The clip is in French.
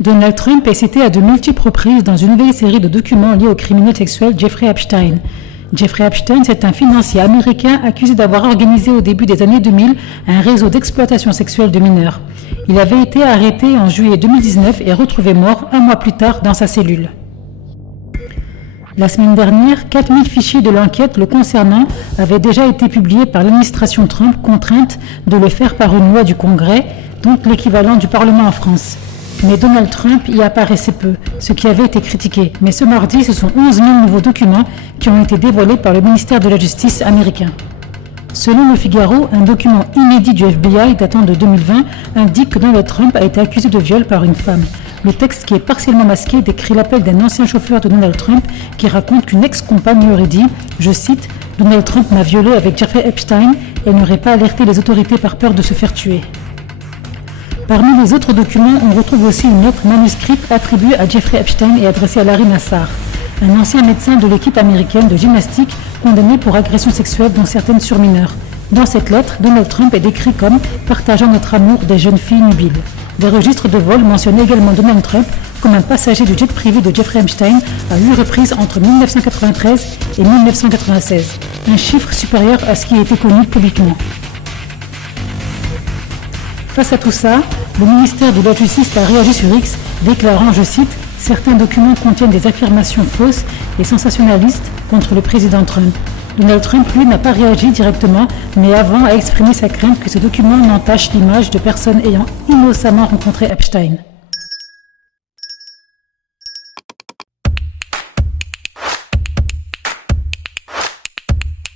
Donald Trump est cité à de multiples reprises dans une nouvelle série de documents liés au criminel sexuel Jeffrey Epstein. Jeffrey Epstein, c'est un financier américain accusé d'avoir organisé au début des années 2000 un réseau d'exploitation sexuelle de mineurs. Il avait été arrêté en juillet 2019 et retrouvé mort un mois plus tard dans sa cellule. La semaine dernière, 4000 fichiers de l'enquête le concernant avaient déjà été publiés par l'administration Trump, contrainte de le faire par une loi du Congrès, donc l'équivalent du Parlement en France. Mais Donald Trump y apparaissait peu, ce qui avait été critiqué. Mais ce mardi, ce sont 11 000 nouveaux documents qui ont été dévoilés par le ministère de la Justice américain. Selon Le Figaro, un document inédit du FBI datant de 2020 indique que Donald Trump a été accusé de viol par une femme. Le texte, qui est partiellement masqué, décrit l'appel d'un ancien chauffeur de Donald Trump qui raconte qu'une ex-compagne lui aurait dit, je cite, « Donald Trump m'a violée avec Jeffrey Epstein et n'aurait pas alerté les autorités par peur de se faire tuer ». Parmi les autres documents, on retrouve aussi une lettre manuscrite attribuée à Jeffrey Epstein et adressée à Larry Nassar, un ancien médecin de l'équipe américaine de gymnastique condamné pour agression sexuelle dont certaines sur mineurs. Dans cette lettre, Donald Trump est décrit comme partageant notre amour des jeunes filles nubiles. Des registres de vol mentionnent également Donald Trump comme un passager du jet privé de Jeffrey Epstein à 8 reprises entre 1993 et 1996, un chiffre supérieur à ce qui a été connu publiquement. Face à tout ça, le ministère de la Justice a réagi sur X, déclarant, je cite, « Certains documents contiennent des affirmations fausses et sensationnalistes contre le président Trump ». Donald Trump, lui, n'a pas réagi directement, mais avant a exprimé sa crainte que ces documents n'entachent l'image de personnes ayant innocemment rencontré Epstein.